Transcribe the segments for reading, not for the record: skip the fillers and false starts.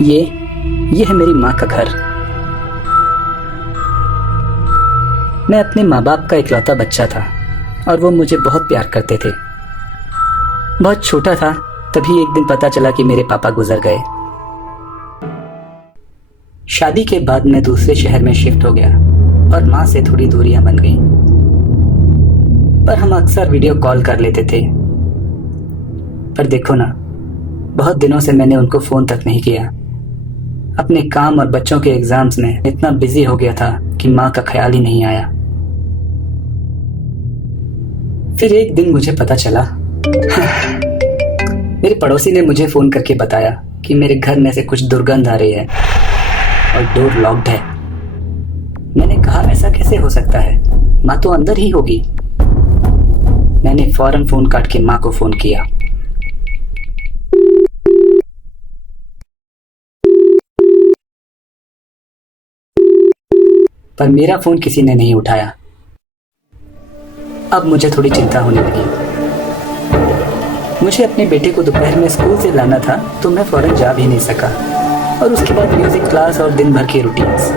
ये है मेरी माँ का घर। मैं अपने माँ बाप का इकलौता बच्चा था और वो मुझे बहुत प्यार करते थे। बहुत छोटा था तभी एक दिन पता चला कि मेरे पापा गुजर गए। शादी के बाद मैं दूसरे शहर में शिफ्ट हो गया और माँ से थोड़ी दूरियां बन गई, पर हम अक्सर वीडियो कॉल कर लेते थे। पर देखो ना, बहुत दिनों से मैंने उनको फोन तक नहीं किया। अपने काम और बच्चों के एग्जाम्स में इतना बिजी हो गया था कि माँ का ख्याल ही नहीं आया। फिर एक दिन मुझे पता चला मेरे पड़ोसी ने मुझे फोन करके बताया कि मेरे घर में से कुछ दुर्गंध आ रही है और डोर लॉक्ड है। मैंने कहा ऐसा कैसे हो सकता है, माँ तो अंदर ही होगी। मैंने फौरन फोन काट के माँ को फोन किया। पर मेरा फोन किसी ने नहीं उठाया। अब मुझे थोड़ी चिंता होने लगी। मुझे अपने बेटे को दोपहर में स्कूल से लाना था तो मैं फौरन जा भी नहीं सका, और उसके बाद म्यूजिक क्लास और दिन भर की रूटीन्स।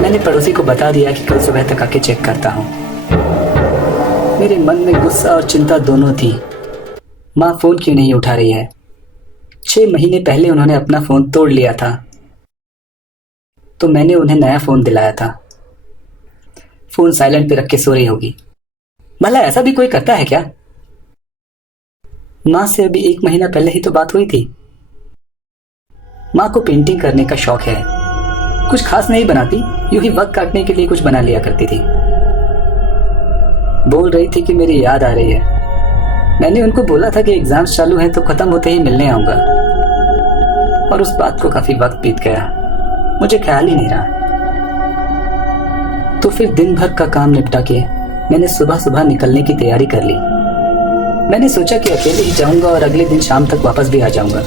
मैंने पड़ोसी को बता दिया कि कल सुबह तक आके चेक करता हूँ। मेरे मन में गुस्सा और चिंता दोनों थी। माँ फोन क्यों नहीं उठा रही है? 6 महीने पहले उन्होंने अपना फोन तोड़ लिया था तो मैंने उन्हें नया फोन दिलाया था। फोन साइलेंट पे रख के सो रही होगी। भला ऐसा भी कोई करता है क्या? माँ से अभी 1 महीना पहले ही तो बात हुई थी। माँ को पेंटिंग करने का शौक है। कुछ खास नहीं बनाती, यूं ही वक्त काटने के लिए कुछ बना लिया करती थी। बोल रही थी कि मेरी याद आ रही है। मैंने उनको बोला था कि एग्जाम्स चालू हैं तो खत्म होते ही मिलने आऊंगा, और उस बात को काफी वक्त बीत गया। मुझे ख्याल ही नहीं रहा। तो फिर दिन भर का काम निपटा के मैंने सुबह सुबह निकलने की तैयारी कर ली। मैंने सोचा कि अकेले ही जाऊंगा और अगले दिन शाम तक वापस भी आ जाऊंगा।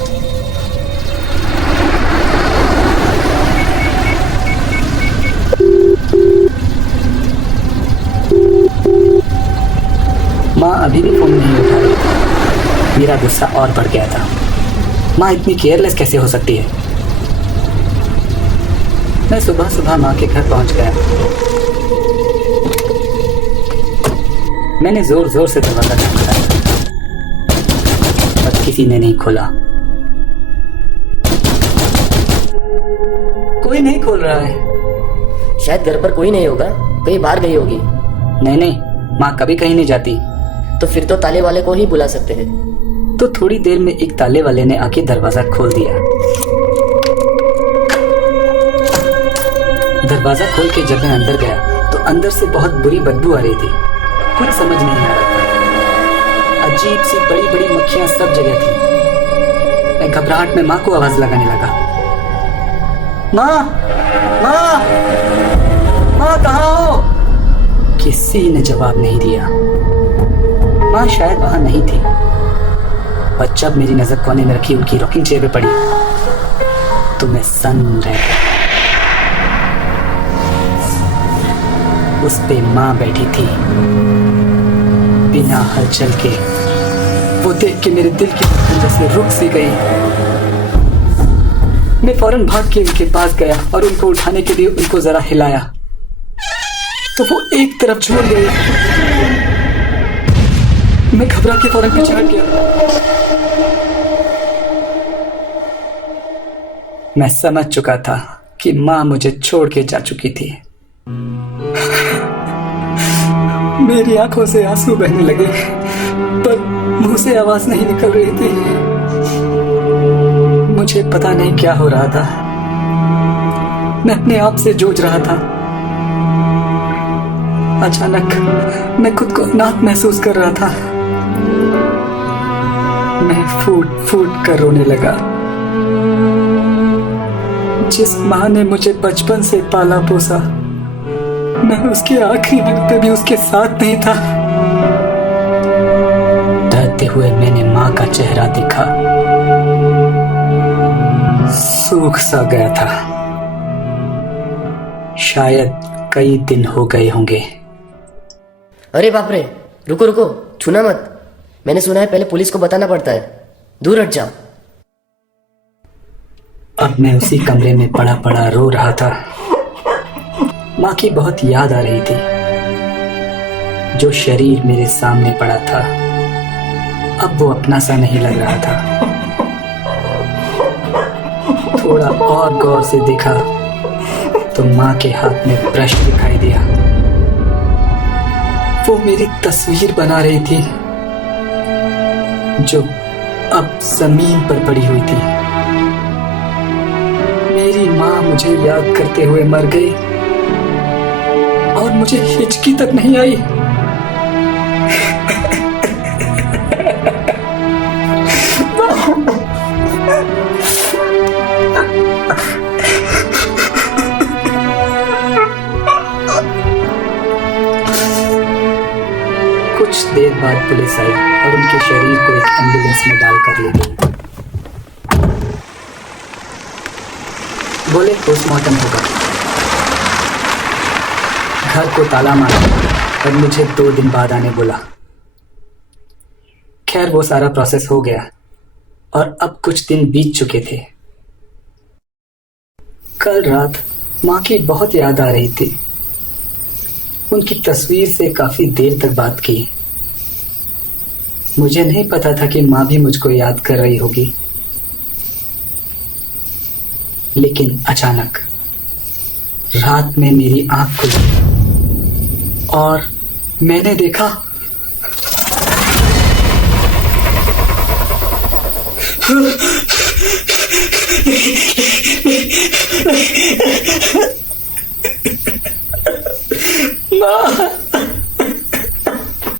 माँ अभी भी फोन नहीं उठा रही। मेरा गुस्सा और बढ़ गया था। माँ इतनी केयरलेस कैसे हो सकती है? मैं सुबह सुबह माँ के घर पहुंच गया। मैंने जोर जोर से दरवाजा खटखटाया, पर किसी ने नहीं खोला। कोई नहीं खोल रहा है। शायद घर पर कोई नहीं होगा, कहीं बाहर गई होगी। नहीं, माँ कभी कहीं नहीं जाती। तो फिर तो ताले वाले को ही बुला सकते हैं। तो थोड़ी देर में एक ताले वाले ने आके दरवाजा खोल दिया। दरवाजा खोल के जब मैं अंदर गया तो अंदर से बहुत बुरी बदबू आ रही थी। कुछ समझ नहीं आ रहा था। अजीब सी बड़ी बड़ी मक्खियां सब जगह थी। मैं घबराहट में माँ को आवाज लगाने लगा। माँ, माँ, माँ कहाँ हो? किसी ने जवाब नहीं दिया। माँ शायद वहां नहीं थी। और जब मेरी नजर कोने में रखी उनकी रॉकिंग चेयर पे पड़ी तो मैं सन्न रह गया। उस पे माँ बैठी थी बिना हलचल के। वो देख के मेरे दिल की धड़कन जैसे रुक सी गई। मैं फौरन भाग के उनके पास गया और उनको उठाने के लिए उनको जरा हिलाया तो वो एक तरफ झूल गई। मैं घबरा के फौरन पीछे हट गया। मैं समझ चुका था कि माँ मुझे छोड़ के जा चुकी थी। मेरी आंखों से आंसू बहने लगे, पर मुंह से आवाज नहीं निकल रही थी। मुझे पता नहीं क्या हो रहा था। मैं अपने आप से जूझ रहा था। अचानक मैं खुद को अनाथ महसूस कर रहा था। मैं फूट फूट कर रोने लगा। जिस माँ ने मुझे बचपन से पाला पोसा, मैं उसके आखिरी वक्त पे भी उसके साथ नहीं था। डरते हुए मैंने माँ का चेहरा देखा। सूख सा गया था। शायद कई दिन हो गए होंगे। अरे बाप रे, रुको रुको, छूना मत। मैंने सुना है पहले पुलिस को बताना पड़ता है। दूर हट जाओ। अब मैं उसी कमरे में पड़ा पड़ा रो रहा था। माँ की बहुत याद आ रही थी। जो शरीर मेरे सामने पड़ा था अब वो अपना सा नहीं लग रहा था। थोड़ा और गौर से देखा तो माँ के हाथ में ब्रश दिखाई दिया। वो मेरी तस्वीर बना रही थी जो अब जमीन पर पड़ी हुई थी। मेरी माँ मुझे याद करते हुए मर गई और मुझे हिचकी तक नहीं आई। कुछ देर बाद पुलिस आई और उनके शरीर को एक एम्बुलेंस में डालकर ले गई। बोले पोस्टमार्टम होगा। घर को ताला मारा और मुझे 2 दिन बाद आने बोला। खैर वो सारा प्रोसेस हो गया और अब कुछ दिन बीत चुके थे। कल रात माँ की बहुत याद आ रही थी। उनकी तस्वीर से काफी देर तक बात की। मुझे नहीं पता था कि माँ भी मुझको याद कर रही होगी। लेकिन अचानक रात में मेरी आंख खुली और मैंने देखा माँ।